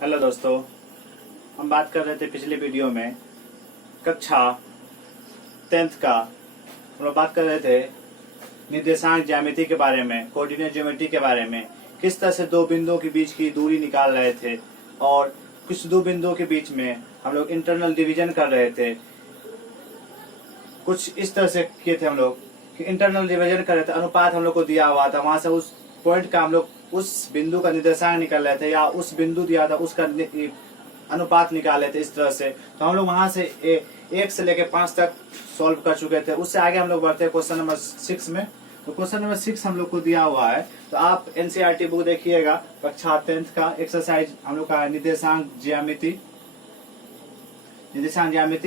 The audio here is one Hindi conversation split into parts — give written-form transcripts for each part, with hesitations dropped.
हेलो दोस्तों, हम बात कर रहे थे पिछले वीडियो में कक्षा 10th का। हम लोग बात कर रहे थे निर्देशांक ज्यामिति के बारे में, कोऑर्डिनेट ज्योमेट्री के बारे में। किस तरह से दो बिंदुओं के बीच की दूरी निकाल रहे थे और कुछ दो बिंदुओं के बीच में हम लोग इंटरनल डिवीजन कर रहे थे। कुछ इस तरह से किए थे हम लोग कि इंटरनल डिवीजन कर रहे थे, अनुपात हम लोग को दिया हुआ था, वहां से उस पॉइंट का हम लोग उस बिंदु का निर्देशांक निकाल रहे थे या उस बिंदु दिया था उसका अनुपात निकाल रहे थे इस तरह से। तो हम लोग वहां से 1 से लेकर 5 तक सॉल्व कर चुके थे। उससे आगे हम लोग बढ़ते हैं क्वेश्चन नंबर 6 में। तो क्वेश्चन नंबर 6 हम लोग को दिया हुआ है, तो आप एनसीईआरटी बुक देखिएगा, कक्षा 10th का एक्सरसाइज हम लोग का निर्देशांक ज्यामिति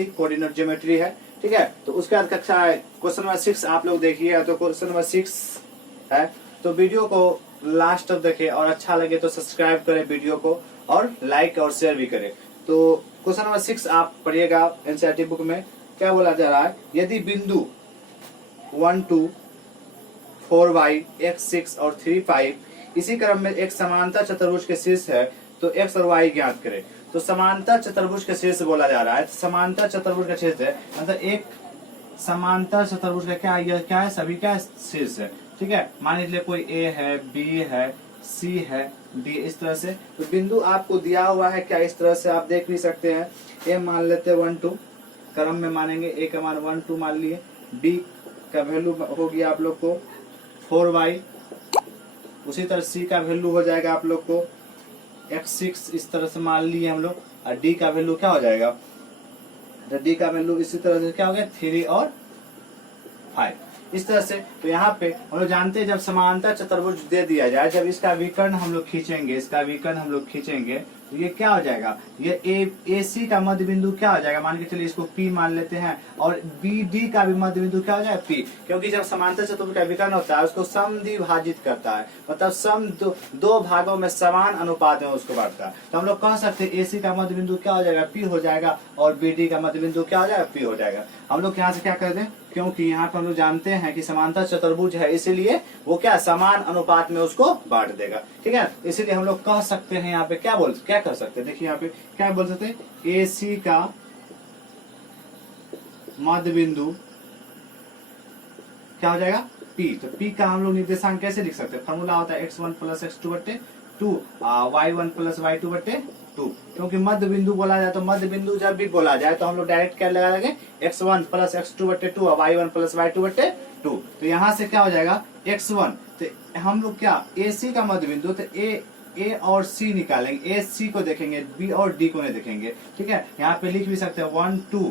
कोऑर्डिनेट ज्योमेट्री है, ठीक है। तो उसके बाद कक्षा क्वेश्चन नंबर 6 आप लोग देखिएगा। तो क्वेश्चन नंबर 6 है, तो वीडियो को लास्ट तक देखें और अच्छा लगे तो सब्सक्राइब करें वीडियो को और लाइक और शेयर भी करें। तो क्वेश्चन नंबर 6 आप पढ़िएगा एनसीईआरटी बुक में। क्या बोला जा रहा है, यदि बिंदु 1 2 4y x 6 और 3 5 इसी क्रम में एक समांतर चतुर्भुज के शीर्ष है तो x और y ज्ञात करें। तो समांतर चतुर्भुज के शीर्ष बोला जा रहा है, तो समांतर चतुर्भुज का शीर्ष है, मतलब एक समांतर चतुर्भुज का क्या है, सभी का शीर्ष है, ठीक है। मान लीजिए कोई A है, B है, C है, D, इस तरह से। तो बिंदु आपको दिया हुआ है, क्या इस तरह से आप देख भी सकते हैं। A मान लेते 1 2 क्रम में मानेंगे, A का मान 1 2 मान लिए, B का वैल्यू हो गया आप लोग को 4y, उसी तरह C का वैल्यू हो जाएगा आप लोग को x 6 इस तरह से मान लिए हम लोग, और D का वैल्यू क्या हो जाएगा, तो D का वैल्यू इसी तरह से क्या हो गया 3 और 5 इस तरह से। तो यहाँ पे हम लोग जानते हैं जब समांतर चतुर्भुज दे दिया जाए, जब इसका विकर्ण हम लोग खींचेंगे, तो ये क्या हो जाएगा, ये AC का मध्य बिंदु क्या हो जाएगा, मान के चलिए इसको P मान लेते हैं, और BD का भी मध्य बिंदु क्या हो जाएगा P, क्योंकि जब समांतर चतुर्भुज का विकर्ण होता है उसको समद्विभाजित करता है, मतलब सम दो भागों में समान अनुपात में उसको बांटता है। तो हम लोग कह सकते हैं AC का मध्य बिंदु क्या हो जाएगा P हो जाएगा, और BD का मध्य बिंदु क्या हो जाएगा P हो जाएगा। हम लोग यहाँ से क्या कर दें, क्योंकि यहाँ पर हम लोग जानते हैं कि समांतर चतुर्भुज है, इसीलिए वो क्या समान अनुपात में उसको बांट देगा, ठीक है। इसीलिए हम लोग कह सकते हैं यहाँ पे क्या कर सकते हैं, देखिए यहाँ पे क्या बोल सकते हैं, AC का मध्य बिंदु क्या हो जाएगा P। तो P का हम लोग निर्देशांक कैसे लिख सकते हैं, फॉर्मूला होता है x1 प्लस x2 बटे 2 y1 प्लस y2 बटे 2। क्योंकि मध्य बिंदु बोला जाए, तो मध्य बिंदु जब भी बोला जाए तो हम लोग डायरेक्ट क्या लगा देंगे, x1 प्लस x2 बटे 2 और y1 प्लस y2 बटे 2। तो यहाँ से क्या हो जाएगा x1, तो हम लोग क्या AC का मध्य बिंदु, तो A और C निकालेंगे, A C को देखेंगे, B और D को नहीं देखेंगे, ठीक है। यहाँ पे लिख भी सकते हैं 1 2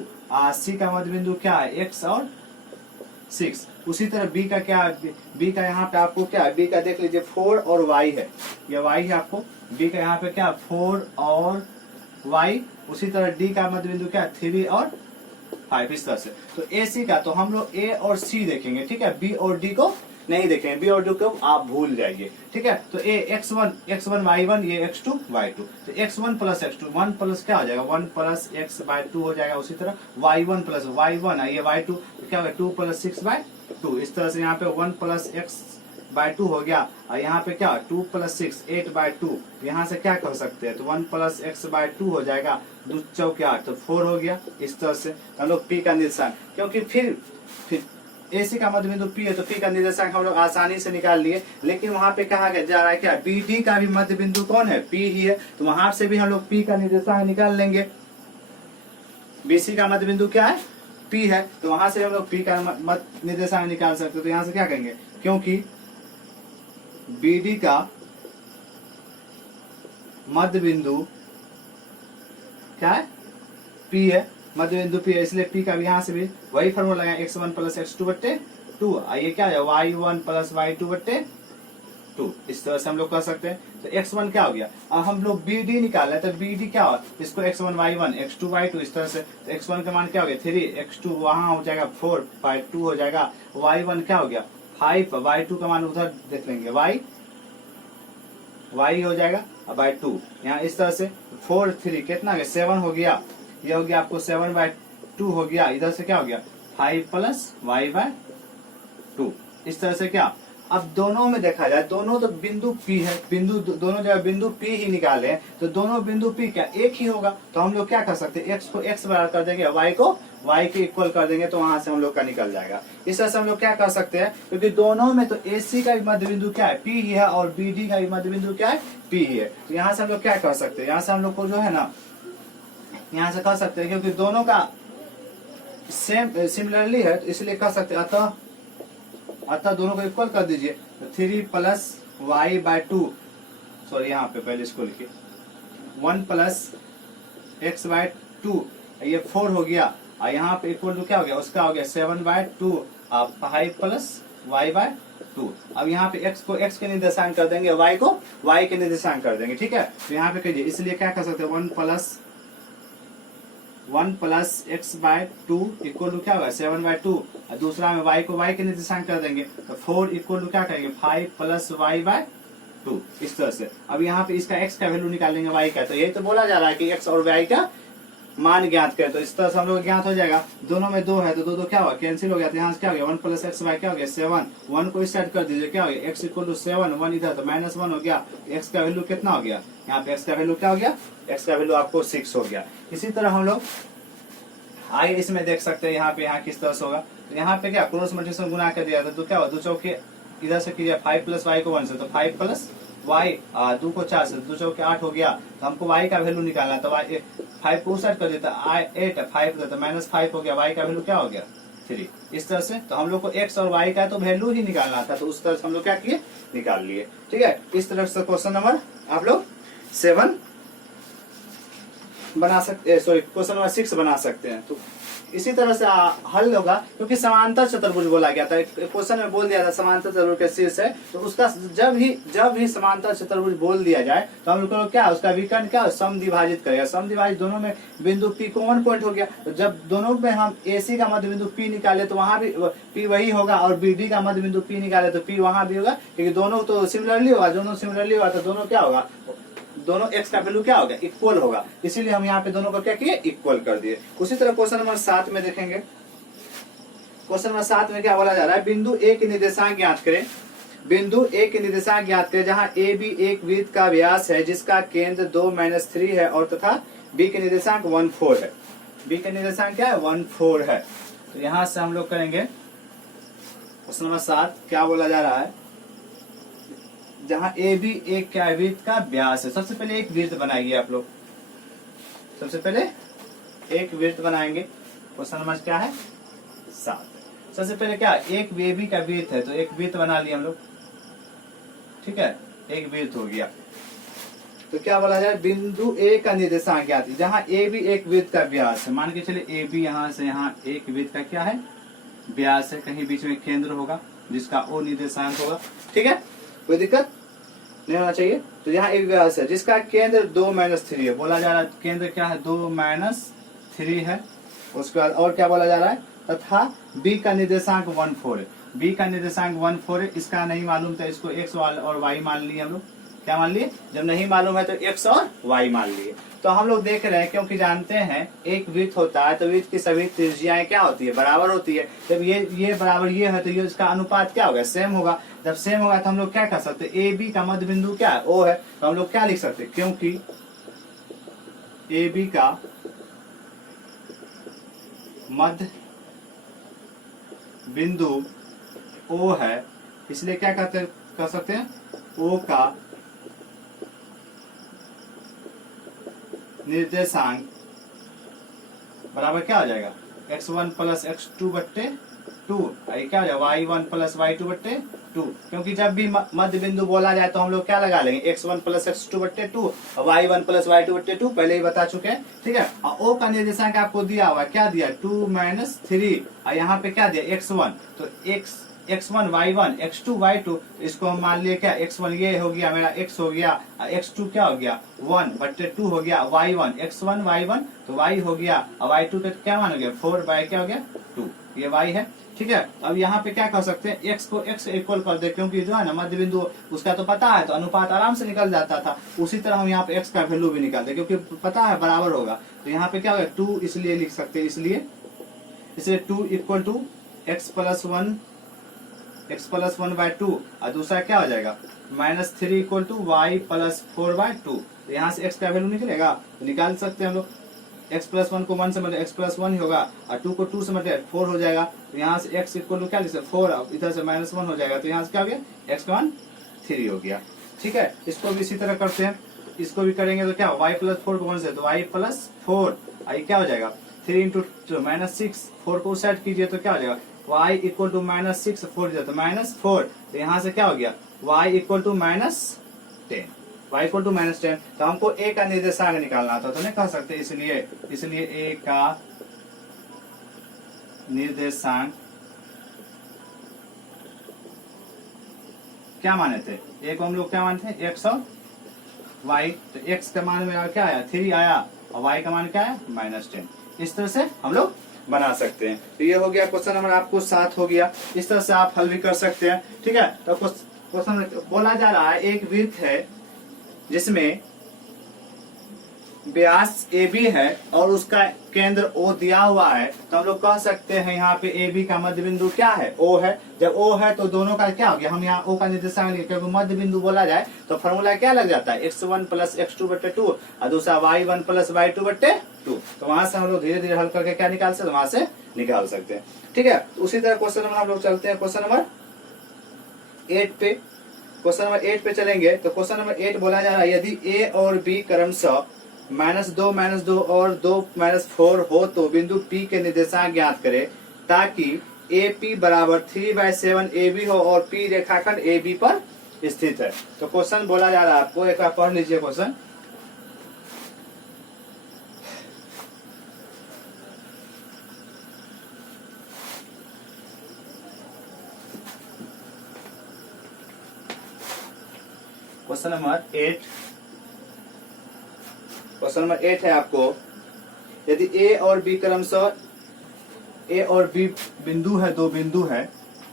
C का मध्य बिंदु क्या है x और 6। उसी तरह B का क्या है, B का यहाँ पे आपको क्या है, B का देख लीजिए 4 और y है, ये y है आपको, B का यहाँ पे क्या 4 और y। उसी तरह D का मध्य बिंदु क्या 3 और 5 इस तरह से। तो AC का तो हम लोग A और C देखेंगे, ठीक है, B और D को नहीं देखेंगे, B और D को आप भूल जाइए, ठीक है। तो x1 y1, ये x2 y2, तो x1 प्लस x2 1 प्लस क्या हो जाएगा 1 प्लस x बाय 2 हो जाएगा। उसी तरह y1 प्लस y1 ये y2 तो क्या होगा 2 प्लस 6 बाय 2। इस तरह से यहाँ पे 1 प्लस x बाय 2 हो गया, और यहाँ पे क्या 2 प्लस 6 8 बाय 2। यहाँ से क्या कर सकते हैं, तो 1 प्लस x बाय 2 हो जाएगा, 2 चौके 8 तो 4 हो गया। इस तरह से हम लोग P का निर्देशांक, क्योंकि फिर AC का मध्य बिंदु P है तो P का निर्देशांक हम लोग आसानी से निकाल लिए। लेकिन वहां पे कहा जा रहा है क्या BD का भी मध्य बिंदु कौन है, P ही है, तो वहां से भी हम लोग P का निर्देशांक निकाल लेंगे। BC का मध्य बिंदु क्या है P है, तो वहां से हम लोग P का निर्देशांक निकाल सकते हैं। तो यहाँ से क्या करेंगे, क्योंकि BD का मध्य बिंदु क्या है P है, मध्य बिंदु P है, इसलिए P का भी यहाँ से भी वही फॉर्मूला लगाएंगे x1 प्लस x2 बट्टे 2, ये क्या है y1 प्लस y2 बट्टे 2। इस तरह से हम लोग कर सकते हैं। तो x1 क्या हो गया, अब हम लोग BD निकाल रहे, तो BD क्या हो, इसको x1 y1 x2 y2 इस तरह से। तो x1 का मान क्या हो गया 3, x2 वहां हो जाएगा 4 बाय 2 हो जाएगा, y1 क्या हो गया 5, y2 का मान उधर देख लेंगे y हो जाएगा बाय 2। यहाँ इस तरह से 4 3 कितना 7 हो गया, ये हो गया आपको 7 बाय 2 हो गया। इधर से क्या हो गया 5 प्लस y बाय 2। इस तरह से क्या अब दोनों में देखा जाए, दोनों तो बिंदु P है, बिंदु दोनों जगह बिंदु P ही निकाले हैं, तो दोनों बिंदु P क्या एक ही होगा। तो हम लोग क्या कर सकते हैं, x को x बराबर कर देंगे, y को y के इक्वल कर देंगे, तो वहां से हम लोग का निकल जाएगा। इस तरह से हम लोग क्या कर सकते हैं, क्योंकि दोनों में तो AC का भी मध्य बिंदु क्या है, P ही है, और BD का भी मध्य बिंदु क्या है, P ही है। तो यहाँ से हम लोग क्या कर सकते हैं, यहाँ से हम लोग को जो है ना, यहाँ से कर सकते हैं, क्योंकि दोनों का सेम सिमिलरली है, तो इसलिए कर सकते हैं, अतः दोनों को इक्वल कर दीजिए। 3 प्लस वाई बाय 2, सॉरी यहाँ पे पहले इसको लिखिए, 1 प्लस एक्स बाय 2, ये 4 हो गया, और यहाँ पे इक्वल टू क्या हो गया, उसका हो गया 7 बाय 2, 5 प्लस वाई बाय 2। अब यहाँ पे x को x के निर्देशांक कर देंगे, y को y के निर्देशांक कर देंगे, ठीक है। तो यहाँ पे कहिए, इसलिए क्या कर सकते हैं, 1 plus x by 2 equal to क्या होगा, 7 बाय 2, और दूसरा में y को y के निर्देशांक कर देंगे, तो 4 इक्वल टू क्या करेंगे, 5 प्लस वाई बाय 2, इस तरह से। अब यहाँ पे इसका x का वैल्यू निकालेंगे y का, तो यही तो बोला जा रहा है कि x और y का मान ज्ञात करें, तो इस तरह से हम लोग ज्ञात हो जाएगा। दोनों में 2 है, तो 2 क्या होगा, कैंसिल हो गया, तो यहाँ से क्या हो गया, 1 प्लस एक्स बाय क्या हो गया, 7, 1 को इस साइड कर दीजिए, क्या हो गया, x इक्वल टू 7, 1 इधर, तो -1 हो गया, x का वैल्यू कितना हो गया, यहाँ पे x का वैल्यू क्या हो गया, x का वैल्यू आपको 6 हो गया। इसी तरह हम लोग आइए इसमें देख सकते हैं, यहाँ पे यहाँ किस तरह से होगा, तो यहाँ पे क्या क्रॉस मल्टीप्लिकेशन गुना कर दिया था, तो क्या होगा, 2 चौके इधर से कीजिए, 5 प्लस वाई को 1 से, तो 5 प्लस वाई 2 को 4 से, 2 चौके 8 हो गया, तो हमको y का वैल्यू निकालना है, तो 5 को साइड कर देता, 8 5 तो -5 हो गया, y का वैल्यू क्या हो गया, 3। इस तरह से तो हम लोग को x और y का तो वैल्यू ही निकालना था, तो उस तरह से हम लोग क्या किए, निकाल लिए, ठीक है। इस तरह से क्वेश्चन नंबर आप लोग 7 बना सकते, सॉरी क्वेश्चन नंबर 6 बना सकते हैं। तो इसी तरह से हल होगा, क्योंकि समांतर चतुर्भुज बोला गया था, क्वेश्चन में बोल दिया था समांतर चतुर्भुज के शीर्ष है, तो उसका जब ही समांतर चतुर्भुज बोल दिया जाए, तो हम लोग को क्या उसका विकर्ण क्या समद्विभाजित करेगा, समद्विभाजित दोनों में बिंदु P कॉमन पॉइंट हो गया, तो जब दोनों में हम AC का मध्य बिंदु P निकाले, तो वहां भी P वही होगा, और BD का मध्य बिंदु P निकाले तो P वहां भी होगा, क्योंकि दोनों तो सिमिलरली होगा, दोनों सिमिलरली होगा, तो दोनों क्या होगा, दोनों x का वैल्यू क्या होगा, इक्वल होगा, इसीलिए हम यहाँ पे दोनों को क्या किए, इक्वल कर दिए। उसी तरह क्वेश्चन नंबर 7 में देखेंगे, क्वेश्चन नंबर 7 में क्या बोला जा रहा है, बिंदु A के निर्देशांक ज्ञात करें, बिंदु A के निर्देशांक ज्ञात करें, जहाँ AB एक वृत्त का व्यास है, जिसका केंद्र 2-3 है, और तथा B के निर्देशांक 1-4 है, B के निर्देशांक क्या है, 1-4 है। तो यहाँ से हम लोग करेंगे क्वेश्चन नंबर 7, क्या बोला जा रहा है, जहां AB एक क्या वृत्त का व्यास है। सबसे पहले एक वृत्त बनाइए आप लोग, सबसे पहले एक वृत्त बनाएंगे। क्वेश्चन नंबर क्या है, 7। सबसे पहले क्या, एक AB का वृत्त है, तो एक वृत्त बना लिया हम लोग, ठीक है, एक वृत्त हो गया। तो क्या बोला जाए, बिंदु A का निर्देशांक ज्ञात है, जहां AB एक वृत्त का व्यास है। मान के चले AB यहाँ से यहाँ एक वृत्त का क्या है, व्यास है, कहीं बीच में केंद्र होगा जिसका O निर्देशांक होगा, ठीक है, कोई दिक्कत नहीं होना चाहिए। तो यहाँ एक व्यास है जिसका केंद्र 2-3 है, बोला जा रहा है केंद्र क्या है, 2-3 है। उसके बाद और क्या बोला जा रहा है, तथा B का निर्देशांक 1-4 है, B का निर्देशांक 1-4 है। इसका नहीं मालूम तो इसको x और y मान लिए हम लोग, क्या मान लिए, जब नहीं मालूम है तो x और y मान लिए। तो हम लोग देख रहे हैं, क्योंकि जानते हैं एक वृत्त होता है तो वृत्त की सभी त्रिज्याएं क्या होती है, बराबर होती है। जब ये बराबर ये है तो ये इसका अनुपात क्या होगा, सेम होगा। जब सेम होगा तो हम लोग क्या कर सकते हैं, ए बी का मध्य बिंदु क्या है, ओ है, तो हम लोग क्या लिख सकते हैं, क्योंकि ए बी का मध्य बिंदु ओ है, इसलिए क्या कर सकते हैं, ओ का निर्देशांक बराबर क्या हो जाएगा, x1 प्लस x2 बट्टे 2, क्या हो जाएगा y1 प्लस y2 बट्टे 2। क्योंकि जब भी मध्य बिंदु बोला जाए तो हम लोग क्या लगा लेंगे, x1 प्लस x2 बट्टे 2 और y1 प्लस y2 बट्टे 2, पहले ही बता चुके हैं, ठीक है। और o का निर्देशांक आपको दिया हुआ, क्या दिया, 2-3, और यहाँ पे क्या दिया, x1, तो x1 y1 x2 y2, इसको हम मान लिए क्या, x1 ये हो गया मेरा x हो गया, x2 क्या हो गया 1 बट्टे 2 हो गया, y1 x1 y1 तो y हो गया, और y2 का क्या मान हो गया 4 बाय क्या हो गया 2, ये y है, ठीक है। अब यहाँ पे क्या कर सकते हैं, x को x इक्वल कर दे, क्योंकि जो है ना मध्य बिंदु उसका तो पता है, तो अनुपात आराम से निकल जाता था। उसी तरह हम यहाँ पे x का वैल्यू भी निकाल दे, क्योंकि पता है बराबर होगा। तो यहाँ पे क्या होगा 2 इसलिए लिख सकते हैं, इसलिए 2 equal to x plus 1 x plus 1/2 और दूसरा क्या हो जाएगा -3 इक्वल टू y प्लस 4/2। तो यहाँ से x का वैल्यू निकलेगा, तो निकाल सकते हैं हम लोग। x प्लस 1 को 1 से मल्टीप्लाई x प्लस 1 ही होगा और 2 को 2 से मल्टीप्लाई 4 हो जाएगा। तो यहाँ से x इक्वल टू क्या लिख सकते 4, इधर से -1 हो जाएगा, तो यहाँ से क्या हो गया x का मान 3 हो गया। ठीक है, इसको भी इसी तरह करते हैं, इसको भी करेंगे तो क्या y प्लस 4 कौन से, तो y प्लस 4 आई क्या हो जाएगा 3 इंटू -6, 4 को सेट कीजिए तो क्या हो जाएगा y इक्वल टू -6, 4 तो -4। तो यहाँ से क्या हो गया y equal to -10, y equal to -10। तो हमको a का निर्देशांक निकालना था, तो नहीं कह सकते, इसलिए a का निर्देशांक क्या माने थे, a को हम लोग क्या मानते हैं x और y। तो x का मान में क्या आया 3 आया और y का मान क्या है -10। इस तरह से हम लोग बना सकते हैं। तो ये हो गया क्वेश्चन नंबर आपको 7 हो गया। इस तरह से आप हल भी कर सकते हैं। ठीक है, तो क्वेश्चन बोला जा रहा है एक वृत्त है जिसमें व्यास AB है और उसका केंद्र O दिया हुआ है, तो हम लोग कह सकते हैं यहाँ पे AB का मध्य बिंदु क्या है O है। जब O है तो दोनों का क्या हो गया, हम यहाँ O का निर्देशांक लिखे, क्योंकि मध्य बिंदु बोला जाए तो फॉर्मूला क्या लग जाता है x1 प्लस x2/2 और दूसरा y1 प्लस y2/2। तो वहां से हम लोग धीरे धीरे हल करके क्या निकाल सकते हैं, वहां से निकाल सकते हैं। ठीक है, उसी तरह क्वेश्चन नंबर हम लोग चलते हैं क्वेश्चन नंबर 8 पे। क्वेश्चन नंबर 8 पे चलेंगे तो क्वेश्चन नंबर 8 बोला जा रहा है यदि A और B क्रमशः -2 और 2 -4 हो तो बिंदु P के निर्देशांक ज्ञात करें ताकि AP बराबर 3/7 AB हो और P रेखाखंड AB पर स्थित है। तो क्वेश्चन बोला जा रहा है आपको, एक बार पढ़ लीजिए क्वेश्चन। क्वेश्चन नंबर 8 है आपको, यदि A और B क्रमशः A और B बिंदु है, दो बिंदु है,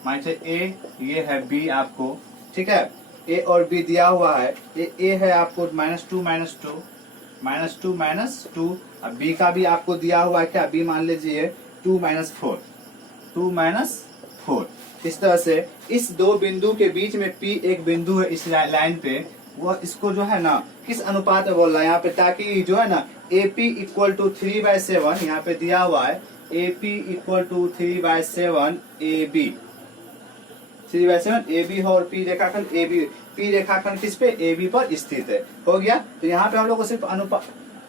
मान लीजिए A ये है B आपको, ठीक है, A और B दिया हुआ है। ये A है आपको -2 अब B का भी आपको दिया हुआ है क्या, B मान लीजिए 2 -4। इस तरह से इस दो बिंदु के बीच में P एक बिंदु है इस लाइन पे, वो इसको जो है ना किस अनुपात में बोल रहा है यहाँ पे, ताकि जो है ना AP इक्वल टू 3/7 यहाँ पे दिया हुआ है, AP equal to 3/7 AB 3/7 AB हो और P रेखाखंड P रेखाखंड किस पे AB पर स्थित है। हो गया, तो यहाँ पे हम लोग को सिर्फ अनुपात,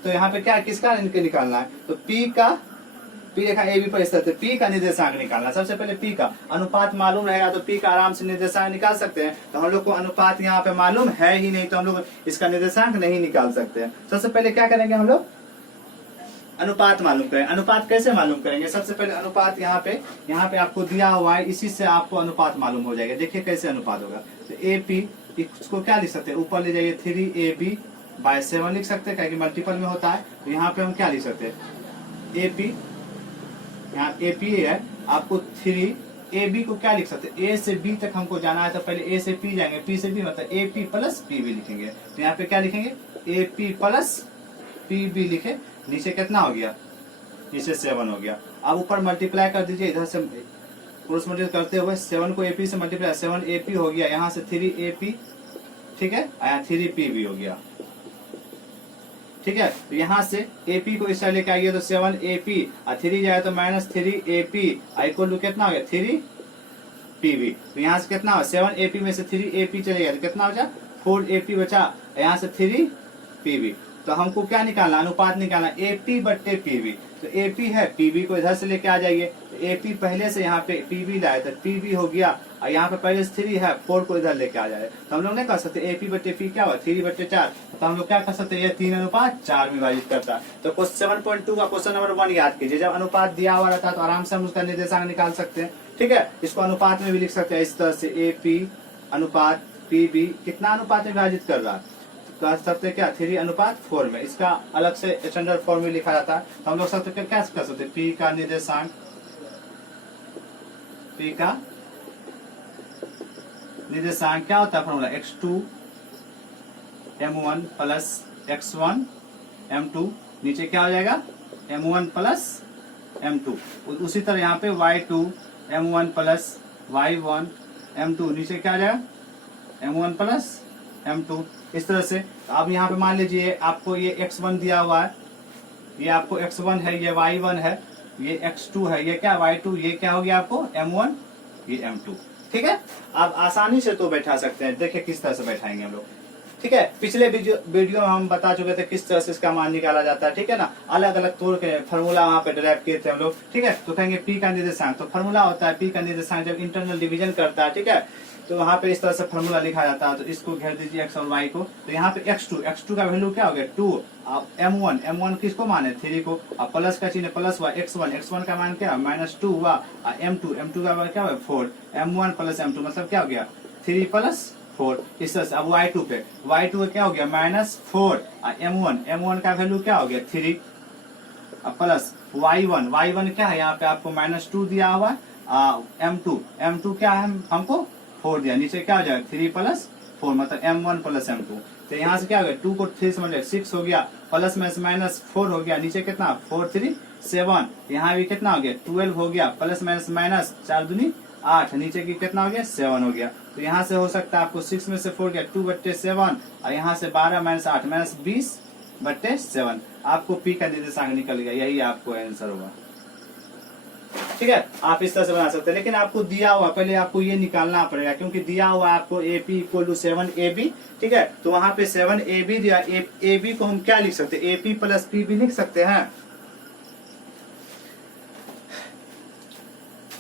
तो यहाँ पे क्या किसका निकालना है, तो P रेखा AB पर स्थित है, P का निर्देशांक निकालना। सबसे पहले P का अनुपात मालूम रहेगा तो P का आराम से निर्देशांक निकाल सकते हैं। तो हम लोग को अनुपात यहाँ पे मालूम है ही नहीं, तो हम लोग इसका निर्देशांक नहीं निकाल सकते हैं। सबसे पहले क्या करेंगे, हम लोग अनुपात मालूम करें। अनुपात कैसे मालूम करेंगे, सबसे पहले अनुपात यहाँ पे आपको दिया हुआ है, इसी से आपको अनुपात मालूम हो जाएगा। देखिए कैसे अनुपात होगा, तो AP इसको क्या लिख सकते हैं, ऊपर ले जाइए 3AB/7 लिख सकते हैं, क्योंकि मल्टीपल में होता है। तो यहाँ पे हम क्या लिख सकते हैं, AP यहाँ AP है आपको 3AB को क्या लिख सकते हैं, A से B तक हमको जाना है, तो पहले A से P जाएंगे, P से B मतलब AP प्लस PB लिखेंगे। तो यहाँ पे क्या लिखेंगे, AP प्लस PB लिखे, नीचे कितना हो गया, नीचे 7 हो गया। अब ऊपर मल्टीप्लाई कर दीजिए, इधर से क्रॉस मल्टीप्लाई करते हुए 7 को AP से मल्टीप्लाई, 7AP हो गया, यहाँ से 3AP, ठीक है, यहाँ 3PB हो गया। ठीक है, तो यहाँ से AP को इस साइड लेके आइए तो 7AP और 3 जाए तो -3AP इक्वल टू कितना हो गया 3PB। तो यहाँ से कितना हो, 7AP में से 3AP चले गया तो कितना हो जाए 4AP बचा, यहाँ से 3PB। तो हमको क्या निकालना, अनुपात निकालना AP/PB। तो AP है, PB को इधर से लेके आ जाइए, तो AP पहले से यहाँ पे PB लाए तो PB हो गया, और यहाँ पे पहले से 3 है, 4 को इधर लेके आ जाए। तो हम लोग नहीं कर सकते AP/P क्या हुआ 3/4, तो हम लोग क्या कर सकते हैं, ये 3:4 विभाजित करता है। तो 7.2 का क्वेश्चन नंबर 1 याद कीजिए, जब अनुपात दिया हुआ रहता है तो आराम से हम उसका निर्देशांक निकाल सकते हैं। ठीक है, इसको अनुपात में भी लिख सकते हैं इस तरह से, AP अनुपात PB कितना अनुपात में विभाजित कर रहा है, कह सकते क्या 3:4 में। इसका अलग से स्टैंडर्ड फॉर्म में लिखा जाता है, तो हम लोग सकते क्या कर सकते हैं, P का निर्देशांक क्या होता है formula, x2 m1 plus x1 m2, नीचे क्या हो जाएगा m1 प्लस m2। उसी तरह यहाँ पे y2 m1 plus y1 m2 नीचे क्या आ जाएगा m1 प्लस m2 इस तरह से। अब यहाँ पे मान लीजिए आपको ये x1 दिया हुआ है, ये आपको x1 है, ये y1 है, ये x2 है, ये क्या y2, ये क्या हो गया आपको m1, ये m2। ठीक है, आप आसानी से तो बैठा सकते हैं। देखिए किस तरह से बैठाएंगे हम लोग। ठीक है, पिछले वीडियो में हम बता चुके थे किस तरह से इसका मान निकाला जाता है। ठीक है ना, अलग अलग तौर के फॉर्मूला वहां पे डिराइव किए थे हम लोग। ठीक है, तो कहेंगे पी का निर्देशांक, तो फॉर्मूला होता है पी का निर्देशांक जब इंटरनल डिवीजन करता है। ठीक है, तो वहां पे इस तरह से फॉर्मूला लिखा जाता है। तो इसको घेर दीजिए x और y को। तो यहाँ पे x2 का वैल्यू क्या हो गया 2। अब m1 किसको माने 3 को। अब प्लस का चिन्ह प्लस हुआ x1 का मान क्या -2 हुआ। m2 का मान क्या हुआ 4। m1 प्लस m2 मतलब क्या हो गया 3 प्लस 4। इस तरह से अब y2 पे y2 क्या हो गया -4। m1 का वैल्यू क्या हो गया 3। अब प्लस y1 क्या है यहाँ पे आपको -2 दिया हुआ। m2 क्या है हमको 4 दिया। नीचे क्या हो जाएगा 3 प्लस 4 मतलब m1 प्लस m2। तो यहाँ से क्या हो गया 2 को 3 से मल्टीप्लाई 6 हो गया, प्लस में -4 हो गया, नीचे कितना 4 3 7। यहाँ भी कितना हो गया 12 हो गया, प्लस माइनस 4 दूनी 8, नीचे की कितना हो गया 7 हो गया। तो यहाँ से हो सकता है आपको 6 में से 4 गया 2/7 और यहाँ से 12 - 8 -20/7। आपको पी का निर्देशांक निकल गया, यही आपको आंसर होगा। ठीक है, आप इस तरह से बना सकते हैं। लेकिन आपको दिया हुआ पहले आपको ये निकालना पड़ेगा, क्योंकि दिया हुआ आपको AP = 7AB। ठीक है, तो वहां पे 7AB दिया। AB को हम क्या लिख सकते हैं AP + PB लिख सकते हैं।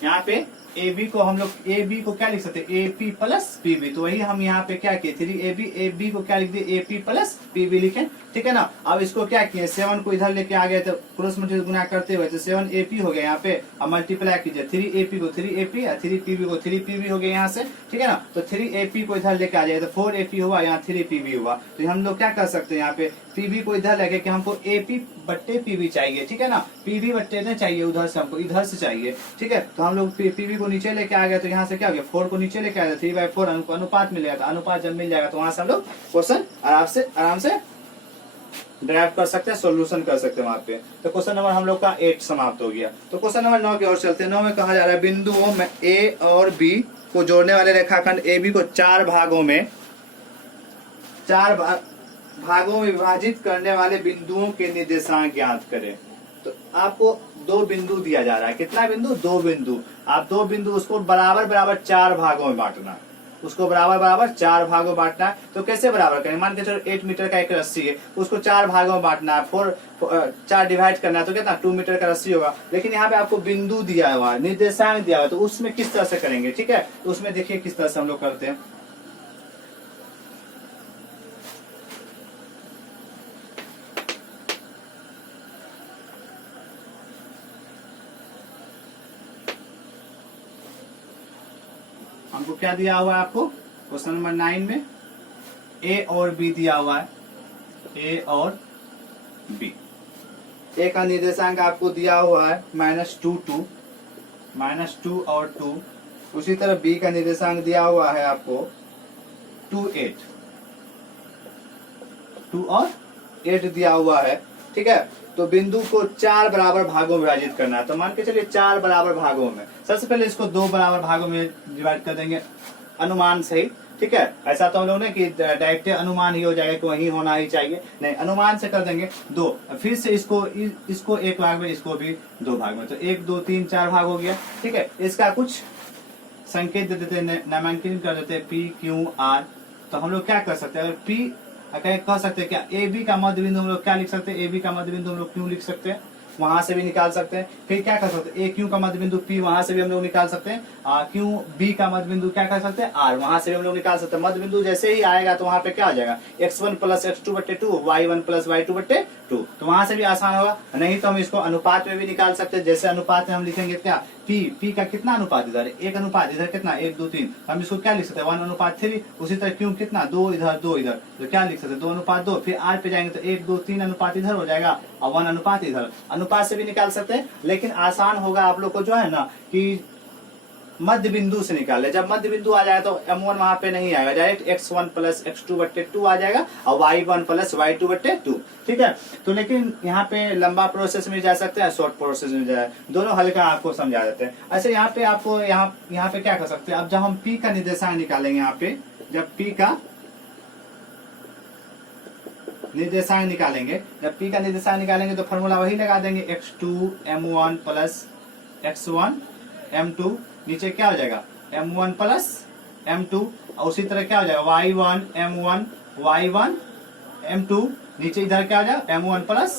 यहाँ पे AB को हम लोग AB को क्या लिख सकते हैं AP + PB। तो वही हम यहाँ पे क्या किए 3AB को क्या लिख दिए AP + PB लिखे। ठीक है ना, अब इसको क्या किए 7 को इधर लेके आ गए तो क्रॉस मल्टीप्लाई गुना करते हुए तो 7AP हो गया यहाँ पे। अब मल्टीप्लाई कीजिए 3AP को 3AP और 3PB को 3PB हो गया यहाँ से। ठीक है ना, तो 3AP को इधर लेके आ जाए तो 4AP हुआ, यहाँ 3PB हुआ। तो हम लोग क्या कर सकते हैं यहाँ पे PB को इधर लेके कि हमको AP/PB चाहिए। ठीक है ना, PB/नहीं चाहिए उधर से, हमको इधर से चाहिए। ठीक है, तो हम लोग PB को नीचे लेके आ गए तो यहाँ से क्या हो गया 4 को नीचे लेके आया 3/4 अनुपात मिलेगा। तो अनुपात जब मिल जाएगा तो वहां से हम लोग क्वेश्चन आराम से ड्राइव कर सकते हैं, सॉल्यूशन कर सकते हैं वहां पे। तो क्वेश्चन नंबर हम लोग का 8 समाप्त हो गया। तो क्वेश्चन नंबर 9 की ओर चलते हैं। 9 में कहा जा रहा है बिंदुओं में A और B को जोड़ने वाले रेखाखंड AB को 4 भागों में विभाजित करने वाले बिंदुओं के निर्देशांक ज्ञात करें। तो आपको 2 बिंदु दिया जा रहा है। कितना बिंदु 2 बिंदु। आप 2 बिंदु उसको बराबर 4 भागों में बांटना है। उसको बराबर 4 भागों में बांटना है। तो कैसे बराबर करेंगे, मान के चलो 8 मीटर का एक रस्सी है, उसको 4 भागों में बांटना है, 4 डिवाइड करना है तो कितना 2 मीटर का रस्सी होगा। लेकिन यहाँ पे आपको बिंदु दिया हुआ है, निर्देशांक दिया हुआ है, तो उसमें किस तरह से करेंगे। ठीक है, तो उसमें देखिए किस तरह से हम लोग करते हैं। हमको क्या दिया हुआ है आपको क्वेश्चन नंबर 9 में A और B दिया हुआ है। A और B, A का निर्देशांक आपको दिया हुआ है -2 और 2। उसी तरह B का निर्देशांक दिया हुआ है आपको 2 और 8 दिया हुआ है। ठीक है, तो बिंदु को 4 बराबर भागों में विभाजित करना है। तो मान के चलिए 4 बराबर भागों में, सबसे पहले इसको 2 बराबर भागों में डिवाइड कर देंगे अनुमान से ही। ठीक है, ऐसा तो हम लोग ने कि डायरेक्ट अनुमान ही हो जाएगा कि वही होना ही चाहिए, नहीं अनुमान से कर देंगे 2। फिर से इसको 1 भाग में, इसको भी 2 भाग में, तो 1 2 3 4 भाग हो गया। ठीक है, इसका कुछ संकेत दे देते, नामांकन कर देते PQR। तो हम लोग क्या कर सकते हैं, अगर P कह सकते हैं क्या AB का मध्य बिंदु हम लोग क्या लिख सकते हैं, AB का मध्य बिंदु हम लोग क्यों लिख सकते हैं, वहां से भी निकाल सकते हैं। फिर क्या कर सकते हैं AQ का मध्य बिंदु P, वहां से भी हम लोग निकाल सकते हैं। QB का मध्य बिंदु क्या कर सकते हैं R, वहां से भी हम लोग निकाल सकते हैं। मध्य बिंदु जैसे ही आएगा तो वहां पे क्या हो जाएगा x1 + x2/2 y1 + y2/2। तो वहां से भी आसान होगा। नहीं तो हम इसको अनुपात में भी निकाल सकते हैं। जैसे अनुपात में हम लिखेंगे क्या P का कितना अनुपात इधर 1 अनुपात इधर कितना 1 2 3, हम इसको क्या लिख सकते हैं 1/3। उसी तरह Q कितना 2 इधर 2 इधर, तो क्या लिख सकते हैं 2/2। फिर R पे जाएंगे तो 1 2 3 अनुपात इधर हो जाएगा और 1 अनुपात इधर। अनुपात से भी निकाल सकते हैं, लेकिन आसान होगा आप लोग को जो है ना कि मध्य बिंदु से निकाले। जब मध्य बिंदु आ जाए तो m1 वहां पे नहीं आएगा, डायरेक्ट x1 प्लस x2/2 आ जाएगा और y1 प्लस y2/2। ठीक है, तो लेकिन यहाँ पे लंबा प्रोसेस में जा सकते हैं, शॉर्ट प्रोसेस में जाए, दोनों हल्का आपको समझा देते हैं। ऐसे यहाँ पे आपको यहाँ पे क्या कर सकते हैं, अब जब हम p का निर्देशांक निकालेंगे, यहाँ पे जब p का निर्देशांक निकालेंगे तो फॉर्मूला वही लगा देंगे, x2 m1 plus x1 m2, नीचे क्या हो जाएगा m1 प्लस m2, और उसी तरह क्या हो जाएगा y1 m1 y1 m2, नीचे इधर क्या हो जाएगा m1 प्लस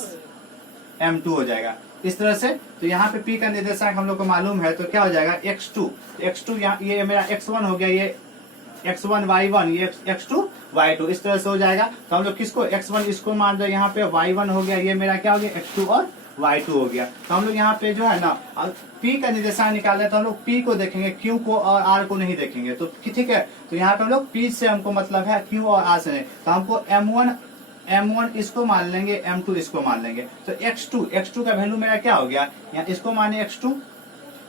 m2 हो जाएगा इस तरह से। तो यहाँ पे p का निर्देशांक हम लोग को मालूम है, तो क्या हो जाएगा x2 ये मेरा x1 हो गया, ये x1 y1, ये x2 y2, इस तरह से हो जाएगा। तो हम लोग किसको x1 इसको मान रहे, यहाँ पे y1 हो गया, ये मेरा क्या हो गया x2 और y2 हो गया। तो हम लोग यहाँ पे जो है ना p का निर्देशांक निकाल रहे हैं, तो हम लोग p को देखेंगे, q को और r को नहीं देखेंगे। तो ठीक है, तो यहाँ पे हम लोग p से हमको मतलब है, q और r से नहीं। तो हमको m1 इसको मान लेंगे, m2 इसको मान लेंगे। तो x2 का वैल्यू मेरा क्या हो गया, यहाँ इसको माने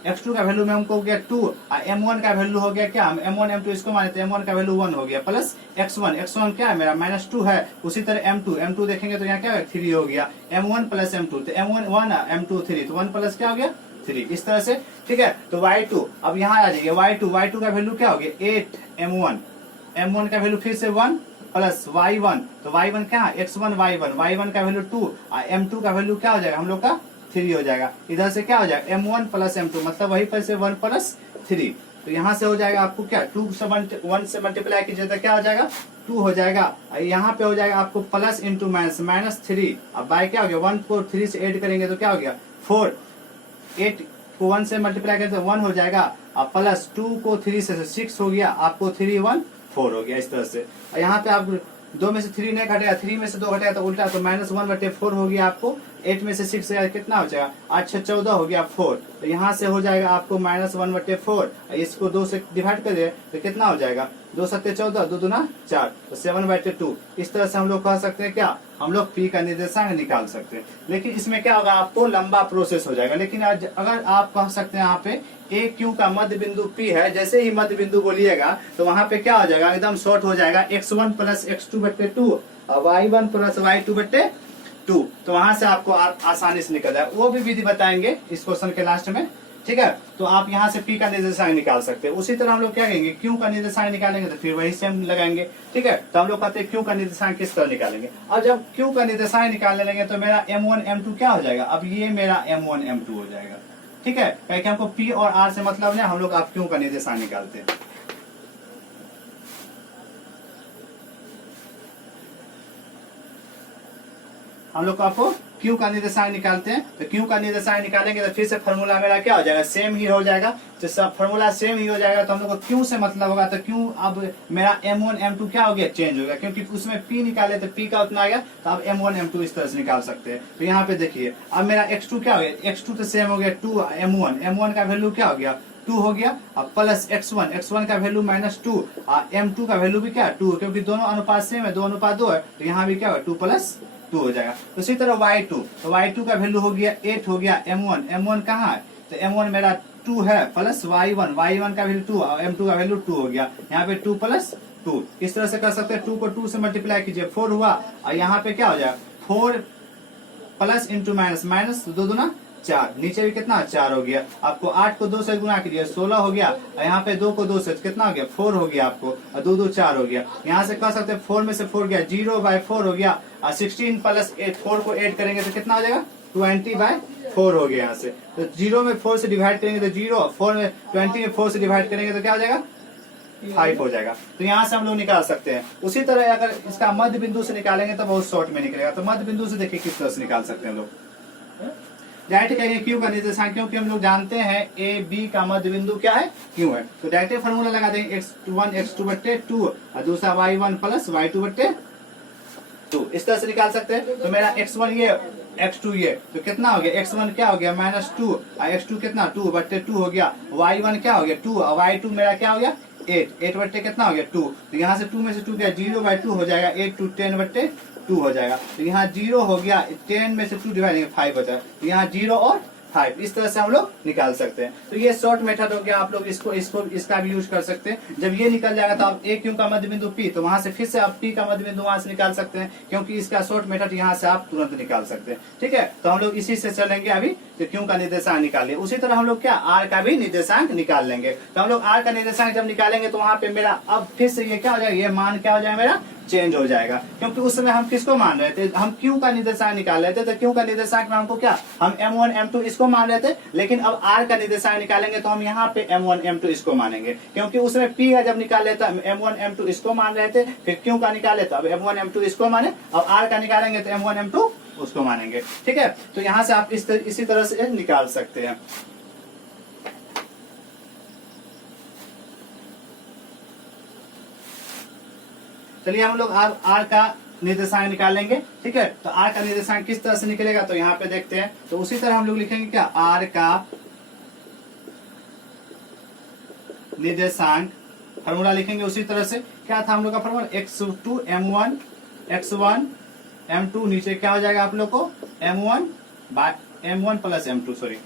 x2 का वैल्यू में हमको हो गया 2, और m1 का वैल्यू हो गया क्या, हम m1 m2 इसको माने तो m1 का वैल्यू 1 हो गया, प्लस x1 क्या है मेरा -2 है। उसी तरह m2 देखेंगे तो यहाँ क्या है 3 हो गया, m1 प्लस m2, तो m1 1 m2 3, तो 1 प्लस क्या हो गया 3, इस तरह से। ठीक है, तो y2 अब यहाँ आ जाइए, y2 का वैल्यू क्या हो गया 8 m1 का वैल्यू फिर से 1 प्लस y1, तो y1 क्या है x1 y1 का वैल्यू 2, और m2 का वैल्यू क्या हो जाएगा हम लोग का 3 हो जाएगा। इधर से क्या हो जाएगा m1 प्लस m2, मतलब वही पर से 1 प्लस 3, तो यहाँ से हो जाएगा आपको क्या 2 से 1 से मल्टीप्लाई कीजिए तो क्या हो जाएगा 2 हो जाएगा। यहाँ पे हो जाएगा आपको प्लस इंटू -3, अब बाय क्या हो गया 1 को 3 से ऐड करेंगे तो क्या हो गया 4, 8 को 1 से मल्टीप्लाई करें तो 1 हो जाएगा, और प्लस 2 को 3 से 6 हो गया, आपको 3 1 4 हो गया इस तरह से। और यहाँ पे आप 2 में से 3 नहीं घटेगा, 3 में से 2 घटेगा तो उल्टा, तो -1/4 हो गया आपको, 8 में से 6 कितना हो जाएगा 8 से 14 हो गया 4, तो यहाँ से हो जाएगा आपको -1/4, इसको 2 से डिवाइड कर दे तो कितना हो जाएगा 2 7 14, 2 दूना 4, तो 7/2। इस तरह से हम लोग कह सकते हैं क्या, हम लोग p का निर्देशांक निकाल सकते हैं। लेकिन इसमें क्या होगा आपको लंबा प्रोसेस हो जाएगा। लेकिन अगर आप कह सकते हैं यहाँ पे a q का मध्य बिंदु p है, जैसे ही मध्य बिंदु बोलिएगा तो वहां पे क्या हो जाएगा एकदम शॉर्ट हो जाएगा, x1 प्लस x2/2 और y1 प्लस y2/2, तो वहां से आपको आसानी से निकल जाए। वो भी विधि बताएंगे इस क्वेश्चन के लास्ट में। ठीक है, तो आप यहाँ से p का निर्देशांक निकाल सकते हैं। उसी तरह हम लोग क्या कहेंगे q का निर्देशांक निकालेंगे तो फिर वही सेम लगाएंगे। ठीक है, तो हम लोग कहते हैं q का निर्देशांक किस तरह निकालेंगे, और जब q का निर्देशांक निकालने लगेंगे तो मेरा m1 m2 क्या हो जाएगा, अब ये मेरा m1 m2 हो जाएगा। ठीक है, क्योंकि हमको p और r से मतलब नहीं, हम लोग आप q का निर्देशांक निकालते हैं। हम लोग आपको q का निर्देशांक निकालते हैं, तो q का निर्देशांक निकालेंगे तो फिर से फॉर्मूला मेरा क्या हो जाएगा सेम ही हो जाएगा। तो सब फॉर्मूला सेम ही हो जाएगा, तो हम लोग को q से मतलब होगा, तो q अब मेरा m1 m2 क्या हो गया चेंज हो गया, क्योंकि उसमें p निकाले तो p का उतना आ गया, तो अब m1 m2 इस तरह से निकाल सकते हैं। तो यहाँ पे देखिए अब मेरा x2 क्या हो गया, x2 तो सेम हो गया 2, m1 का वैल्यू क्या हो गया 2 हो गया, अब प्लस x1 का वैल्यू -2, और m2 का वैल्यू भी क्या 2, क्योंकि दोनों अनुपात सेम है, 2 अनुपात 2 है, तो यहाँ भी क्या होगा 2 + 2 हो जाएगा। तो इसी तरह y2, तो y2 का वैल्यू हो गया 8 हो गया, m1 कहाँ है, तो m1 मेरा 2 है, प्लस y1 का वैल्यू 2 और m2 का वैल्यू 2 हो गया, यहाँ पे 2 + 2, इस तरह से कर सकते हैं। 2 को 2 से मल्टीप्लाई कीजिए 4 हुआ, और यहाँ पे क्या हो जाएगा 4 प्लस इंटू माइनस 2 दूना 4, नीचे भी कितना 4 हो गया, आपको 8 को 2 से गुना कीजिए 16 हो गया, और यहाँ पे 2 को 2 से कितना हो गया 4 हो गया आपको, और 2 2 4 हो गया। यहाँ से कह सकते हैं 4 में से 4 गया 0/4 हो गया, और 16 + 8 4 को ऐड करेंगे तो कितना हो जाएगा 20/4 हो गया। यहाँ से तो 0 में 4 से डिवाइड करेंगे तो 0, 4 में 20 में 4 से डिवाइड करेंगे तो क्या हो जाएगा 5 हो जाएगा। तो यहाँ से हम लोग निकाल सकते हैं। उसी तरह अगर इसका मध्य बिंदु से निकालेंगे तो बहुत शॉर्ट में निकलेगा। तो मध्य बिंदु से देखिए किस तरह से निकाल सकते हैं लोग, डायरेक्ट कहेंगे q का निर्देशांक, क्योंकि हम लोग जानते हैं a b का मध्य बिंदु क्या है q है, तो डायरेक्ट फॉर्मूला लगा देंगे x1 x2/2 और दूसरा y1 + y2/2, इस तरह से निकाल सकते हैं। तो मेरा x1 ये x2 ये, तो कितना हो गया x1 क्या हो गया -2 और x2 कितना 2/2 हो गया, y1 क्या हो गया 2 और y2 मेरा क्या हो गया 8/2 कितना हो गया 2, तो यहाँ से 2 में से 2 गया 0/2 हो जाएगा, 8 2 10/2 हो जाएगा। तो यहाँ 0 हो गया, 10 में से 2 डिवाइड 5 बचा, तो यहाँ 0 और 5 इस तरह से हम लोग निकाल सकते हैं। तो ये शॉर्ट मेथड हो गया, आप लोग इसका भी यूज कर सकते हैं। जब ये निकल जाएगा तो आप ए क्यू का मध्य बिंदु पी, तो वहां से फिर से आप पी का मध्य बिंदु वहां से निकाल सकते हैं, क्योंकि इसका शॉर्ट मेथड यहाँ से आप तुरंत निकाल सकते हैं। ठीक है, तो हम लोग इसी से चलेंगे अभी। तो क्यू का निर्देशांक निकालिए, उसी तरह हम लोग क्या आर का भी निर्देशांक निकाल लेंगे। तो हम लोग आर का निर्देशांक जब निकालेंगे तो वहां पे मेरा अब फिर से ये क्या हो जाएगा, ये मान क्या हो जाएगा, मेरा चेंज हो जाएगा। क्योंकि उस समय हम किसको मान रहे थे, हम क्यू का निर्देशांक निकाल रहे थे। तो क्यू का निर्देशांक में हमको क्या, हम m1 m2 इसको मान रहे थे, लेकिन अब आर का निर्देशांक निकालेंगे तो हम यहाँ पे m1 m2 इसको मानेंगे, क्योंकि उसमें पी का जब निकाले तो m1 m2 इसको मान रहे थे, फिर क्यू का निकाले तो अब m1 m2 इसको माने, अब आर का निकालेंगे तो m1 m2 उसको मानेंगे। ठीक है, तो यहाँ से आप इसी तरह से निकाल सकते हैं। चलिए हम लोग आर का निर्देशांक निकालेंगे। ठीक है, तो आर का निर्देशांक किस तरह से निकलेगा, तो यहाँ पे देखते हैं। तो उसी तरह हम लोग लिखेंगे क्या, आर का निर्देशांक फॉर्मूला लिखेंगे उसी तरह से। क्या था हम लोग का formula, x2 m1 x1 m2, नीचे क्या हो जाएगा आप लोग को m1 प्लस m2, सॉरी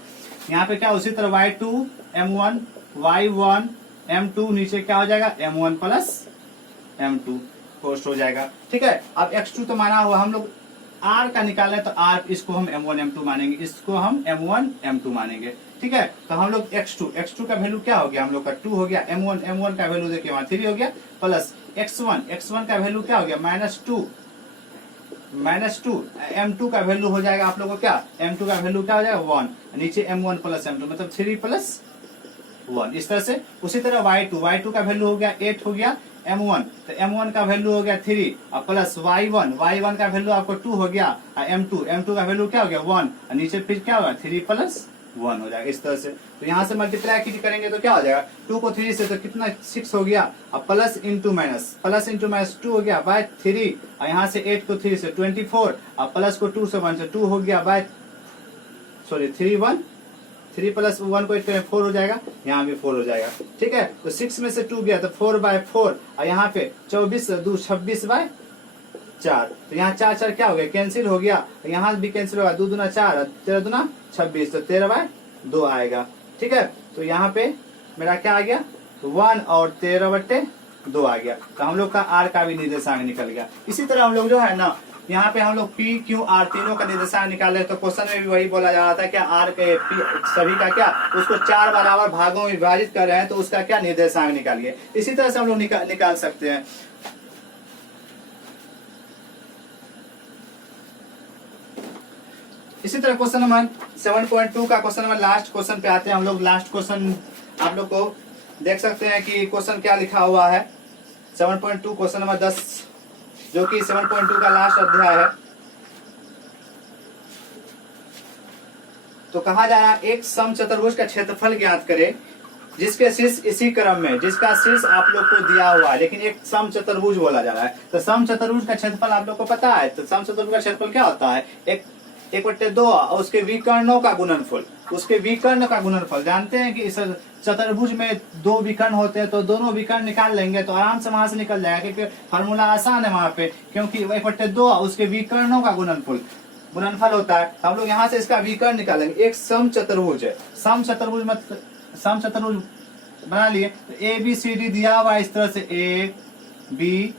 यहाँ पे क्या उसी तरह y2 m1 y1 m2, नीचे क्या हो जाएगा m1 प्लस m2 पोस्ट हो जाएगा। ठीक है, अब x2 तो माना हुआ, हम लोग r का निकाले तो r इसको हम m1 m2 मानेंगे, इसको हम m1 m2 मानेंगे। ठीक है, तो हम लोग x2 का वैल्यू क्या हो गया, हम लोग का 2 हो गया, m1 का वैल्यू देखिए वहां 3 हो गया, प्लस x1 का वैल्यू क्या हो गया -2 m2 का वैल्यू हो जाएगा आप लोगों को क्या, m2 का वैल्यू क्या हो जाएगा 1, नीचे m1 प्लस m2 मतलब 3 प्लस 1 इस तरह से। उसी तरह y2 का वैल्यू हो गया 8 हो गया m1, तो m1 का वैल्यू हो गया 3 और प्लस y1 का वैल्यू आपको 2 हो गया, m2 का वैल्यू क्या हो गया 1, और नीचे फिर क्या होगा 3 प्लस 1 हो जाएगा इस तरह से। तो यहाँ से मल्टीप्लाई करेंगे तो क्या हो जाएगा, 2 को 3 से तो कितना 6 हो गया, और प्लस इंटू माइनस 2 हो गया बाय 3, और यहाँ से 8 को 3 से 24, और प्लस को 2 से 1 से 2 हो गया बाय 3 प्लस 1 को 8 करें 4 हो जाएगा, यहाँ भी 4 हो जाएगा। ठीक है, तो 6 में से 2 गया तो 4/4, और यहाँ पे 24 2 26/4, तो यहाँ 4 क्या हो गया, कैंसिल हो गया, यहाँ भी कैंसिल होगा, 2 दूना 4 13 दूना 26, तो 13/2 आएगा। ठीक है, तो यहाँ पे मेरा क्या आ गया 1 और 13/2 आ गया। तो हम लोग का आर का भी निर्देशांक निकल गया। इसी तरह हम लोग जो है ना, यहाँ पे हम लोग पी क्यू आर तीनों का निर्देशांक निकाले, तो क्वेश्चन में भी वही बोला जा रहा था कि आर के पी सभी का क्या, उसको 4 बराबर भागों में विभाजित कर रहे हैं, तो उसका क्या निर्देशांक निकालिए। इसी तरह से हम लोग निकाल सकते हैं। इसी तरह क्वेश्चन नंबर 7.2 का क्वेश्चन नंबर लास्ट क्वेश्चन पे आते हैं हम लोग। लास्ट क्वेश्चन आप लोग को देख सकते हैं कि क्वेश्चन क्या लिखा हुआ है। 7.2 क्वेश्चन नंबर 10, जो कि 7.2 का लास्ट अध्याय है। तो कहा जा रहा है एक समचतुर्भुज का क्षेत्रफल ज्ञात करें जिसके शीर्ष इसी क्रम में, जिसका शीर्ष आप लोग को दिया हुआ है, लेकिन एक समचतुर्भुज बोला जा रहा है। तो समचतुर्भुज का क्षेत्रफल आप लोग को पता है। तो समचतुर्भुज का क्षेत्रफल क्या होता है, 1/2 और उसके विकर्णों का गुणनफल। उसके विकर्ण का गुणनफल जानते हैं कि इस चतुर्भुज में 2 विकर्ण होते हैं, तो दोनों विकर्ण निकाल लेंगे तो आराम से वहां से निकल जाएगा, क्योंकि फार्मूला आसान है वहां पे, क्योंकि 1/2 उसके विकर्णों का गुणनफल होता है। हम लोग यहाँ से इसका विकर्ण निकालेंगे। एक समचतुर्भुज है, समचतुर्भुज बना लिए, तो ABCD दिया हुआ इस तरह से ABCD,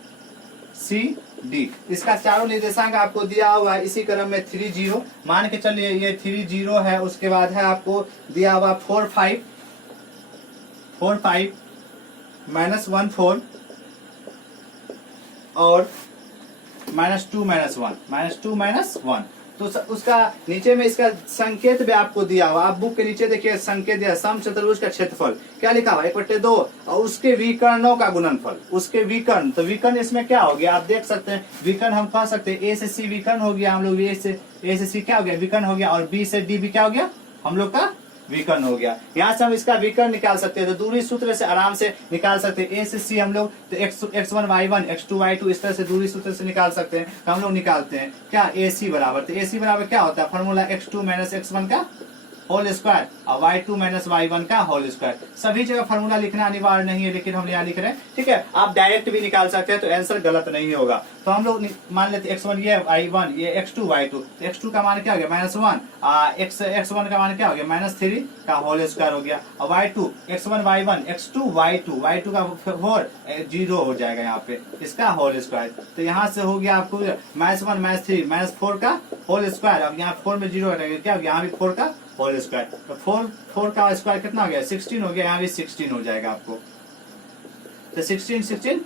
इसका चारों निर्देशांक आपको दिया हुआ है इसी क्रम में 3 0 मान के चलिए, ये 3 0 है। उसके बाद है आपको दिया हुआ 4 5 -1 4 और -2 -1 तो उसका नीचे में इसका संकेत भी आपको दिया हुआ। आप बुक के नीचे देखिए संकेत दिया, समचतुर्भुज का क्षेत्रफल क्या लिखा हुआ 1/2 और उसके विकर्णों का गुणनफल। उसके विकर्ण, तो विकर्ण इसमें क्या हो गया आप देख सकते हैं। विकर्ण हम कह सकते हैं A से C विकर्ण हो गया, हम लोग A से C क्या हो गया विकर्ण हो गया, और B से D भी क्या हो गया हम लोग का विकर्ण हो गया। यहाँ से हम इसका विकर्ण निकाल सकते हैं, तो दूरी सूत्र से आराम से निकाल सकते हैं। A से C हम लोग तो x1 y1 x2 y2 इस तरह से दूरी सूत्र से निकाल सकते हैं। तो हम लोग निकालते हैं क्या AC बराबर, तो AC बराबर क्या होता है फॉर्मूला x2 - x1 का होल स्क्वायर और y2 माइनस y1 का होल स्क्वायर। सभी जगह फॉर्मूला लिखना अनिवार्य नहीं है, लेकिन हम यहाँ लिख रहे हैं, ठीक है। आप डायरेक्ट भी निकाल सकते हैं तो आंसर गलत नहीं होगा। तो हम लोग मान लेते हैं x1 ये y1, ये x2 y2, तो x2 का मान क्या हो गया -1, x1 का मान क्या हो गया -3 का होल स्क्वायर हो गया, और y2 x1 y1 x2 y2 का 4 0 हो जाएगा यहाँ पे, इसका होल स्क्वायर। तो यहाँ से हो गया आपको -1 -3 -4 का होल स्क्वायर। अब यहाँ 4 में 0 हटेगा, क्या हो गया, यहाँ भी 4 का होल स्क्वायर। तो 4 का स्क्वायर कितना हो गया, 16 हो गया, यहाँ भी 16 हो जाएगा आपको। तो 16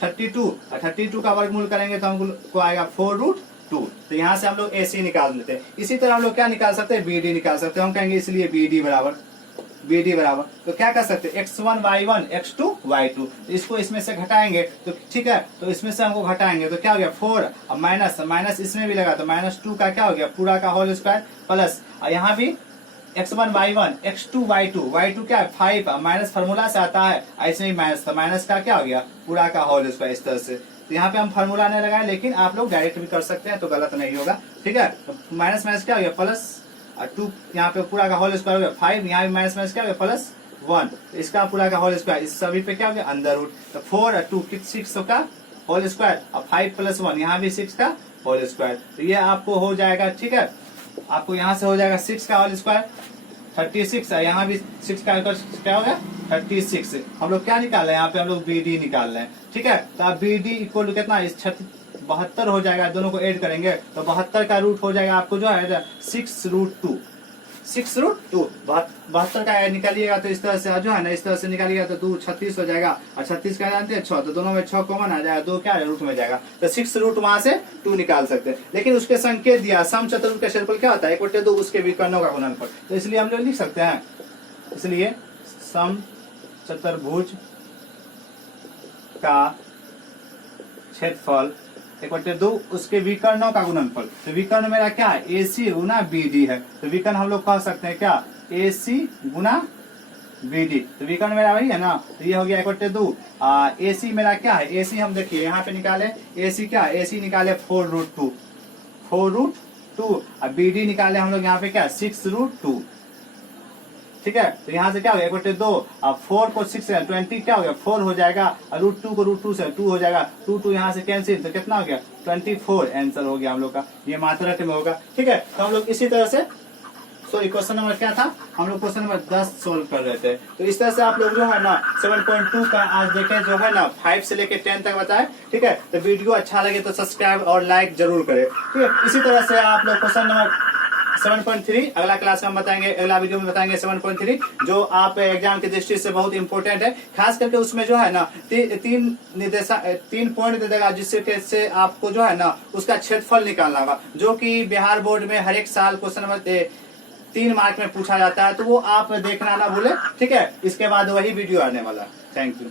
32, और 32 का वर्गमूल करेंगे तो हमको आएगा 4√2। तो यहाँ से हम लोग AC निकाल लेते हैं। इसी तरह हम लोग क्या निकाल सकते हैं, BD निकाल सकते हैं। हम कहेंगे इसलिए BD बराबर तो क्या कर सकते हैं, x1 y1 x2 y2, तो इसको इसमें से घटाएंगे तो ठीक है, तो इसमें से हमको घटाएंगे तो क्या हो गया 4, और माइनस इसमें भी लगा तो -2 का क्या हो गया पूरा का होल स्क्वायर, प्लस और यहाँ भी x1 y1 x2 y2 क्या है 5, माइनस फार्मूला से आता है, ऐसे ही माइनस का क्या हो गया पूरा का होल स्क्वायर, इस तरह से। तो यहाँ पे हम फार्मूला नहीं लगाए, लेकिन आप लोग डायरेक्ट भी कर सकते हैं तो गलत नहीं होगा, ठीक है। तो माइनस क्या हो गया प्लस, और 2 यहाँ पे पूरा का होल स्क्वायर हो गया 5, यहाँ भी माइनस क्या हो गया +1, तो इसका पूरा का होल स्क्वायर, इस सभी पे क्या हो गया अंडर रूट। तो 4 और 2 6 का होल स्क्वायर, और 5 + 1 यहाँ भी 6 का होल स्क्वायर। तो ये आपको हो जाएगा, ठीक है। आपको यहाँ से हो जाएगा 6 का होल स्क्वायर 36, और यहाँ भी 6 का क्या होगा 36। हम लोग क्या निकाल रहे हैं यहाँ पे, हम लोग BD निकाल रहे हैं, ठीक है। तो अब BD इक्वल कितना, इस 72 हो जाएगा, दोनों को ऐड करेंगे तो 72 का रूट हो जाएगा आपको जो है 6√2। 72 का निकालिएगा तो इस तरह से जो है ना, इस तरह से निकालिएगा तो 2 36 हो जाएगा, और 36 का जानते हैं 6, तो दोनों में 6 कॉमन आ जाएगा, 2 क्या है रूट में जाएगा, तो 6 वहां से 2 निकाल सकते हैं। लेकिन उसके संकेत दिया, सम चतुर्भुज का क्षेत्रफल क्या होता है 1/2 उसके विकर्णों का गुणनफल, तो इसलिए हम लोग लिख सकते हैं, इसलिए सम चतुर्भुज का क्षेत्रफल 1/2 उसके विकर्णों का गुणनफल। तो विकर्ण मेरा क्या है AC गुना BD है, तो विकर्ण हम लोग कह सकते हैं क्या AC गुना BD, तो विकर्ण मेरा वही है ना, तो ये हो गया 1/2। AC मेरा क्या है, AC हम देखिए यहाँ पे निकाले, AC क्या है, AC निकाले 4√2, और BD निकाले हम लोग यहाँ पे क्या 6√2, ठीक है। तो यहाँ से क्या हो गया 1/2, अब 4 को 6 से 20 क्या हो गया 4 हो जाएगा, और √2 को √2 से 2 हो जाएगा, 2 यहाँ से कैंसिल, तो कितना हो गया 24 आंसर हो गया हम लोग का, ये मात्रक में होगा, ठीक है। तो हम लोग इसी तरह से क्वेश्चन नंबर क्या था, हम लोग क्वेश्चन नंबर 10 सोल्व कर रहे थे। तो इस तरह से आप लोग जो है ना 7.2 का आज देखें, जो है ना 5 से लेके 10 तक बताए, ठीक है। तो वीडियो अच्छा लगे तो सब्सक्राइब और लाइक जरूर करें, ठीक है। इसी तरह से आप लोग क्वेश्चन नंबर 7.3 अगला क्लास में बताएंगे, अगला वीडियो में बताएंगे 7.3, जो आप एग्जाम की दृष्टि से बहुत इंपॉर्टेंट है। खास करके उसमें जो है ना 3 पॉइंट दे देगा, जिससे आपको जो है ना उसका क्षेत्रफल निकालना होगा, जो कि बिहार बोर्ड में हर एक साल क्वेश्चन नंबर 3 मार्क में पूछा जाता है, तो वो आप देखना ना भूले, ठीक है। इसके बाद वही वीडियो आने वाला। Thank you.